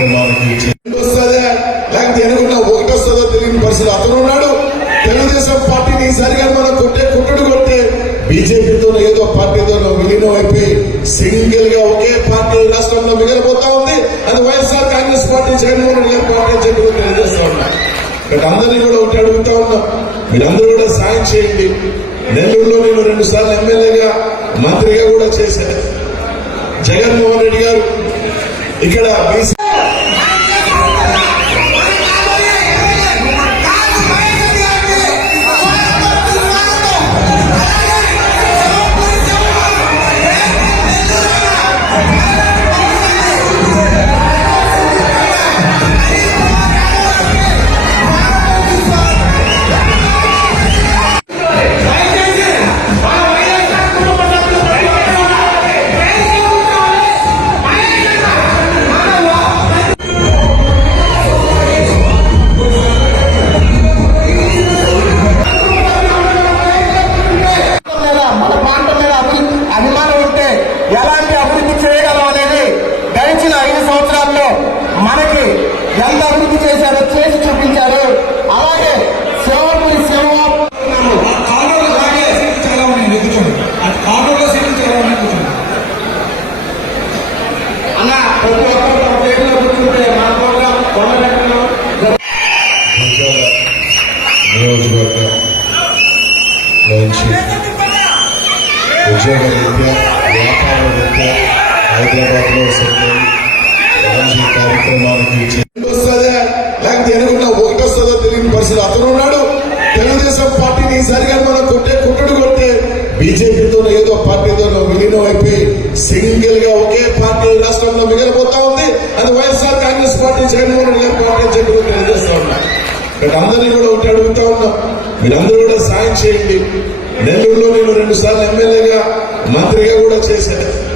కార్యక్రమానికి లేకపోతే ఎనుకున్న ఒకటి వస్తుందో తెలియని పరిస్థితి అతను ఉన్నాడు. తెలుగుదేశం పార్టీని ఈసారిగా మనం కుట్టడు కొట్టే బీజేపీతో ఏదో పార్టీతో విలీనం అయిపోయి సింగిల్ గా ఒకే పార్టీ రాష్ట్రంలో మిగిలిపోతా ఉంది. అది వైఎస్ఆర్ కాంగ్రెస్ పార్టీ జగన్మోహన్ రెడ్డి గారి పార్టీ అని చెప్పి తెలియజేస్తా ఉన్నా. ఇక్కడ అందరినీ కూడా ఒకటి అడుగుతా ఉన్నాం, మీరందరూ కూడా సాయం చేయండి. నెల్లూరులో నేను 2 సార్లు ఎమ్మెల్యేగా మంత్రిగా కూడా చేశాను. జగన్మోహన్ రెడ్డి గారు ఇక్కడ ఎలాంటి అభివృద్ధి చేయగలం అనేది గడిచిన 5 సంవత్సరాల్లో మనకి ఎంత అభివృద్ధి చేశారో చేసి చూపించారు. అలాగే అన్న ప్రతి ఒక్కరు పేరులో కూర్చుంటే మన నియోజకవర్గం నుంచి ఉద్యోగ రీత్యా వ్యాపార రీత్యా హైదరాబాద్ లో సెటిల్ కార్యక్రమానికి లేకపోతే ఎనుకున్న ఒకటి వస్తుందో తెలియని పరిస్థితి అతను ఉన్నాడు. తెలుగుదేశం పార్టీని ఈసారిగా మనం కుట్టడు కొట్టే బీజేపీతో ఏదో పార్టీతో విలీనం అయిపోయి సింగిల్ గా ఒకే పార్టీ రాష్ట్రంలో మిగిలిపోతా ఉంది. అది వైఎస్ఆర్ కాంగ్రెస్ పార్టీ జగన్మోహన్ రెడ్డి గారి పార్టీ అని చెప్పి తెలియజేస్తా ఉన్నా. ఇక్కడ అందరినీ కూడా ఒకటి అడుగుతా ఉన్నాం, మీరందరూ కూడా సాయం చేయండి. నెల్లూరులో నేను 2 సార్లు ఎమ్మెల్యేగా మంత్రిగా కూడా చేశాను.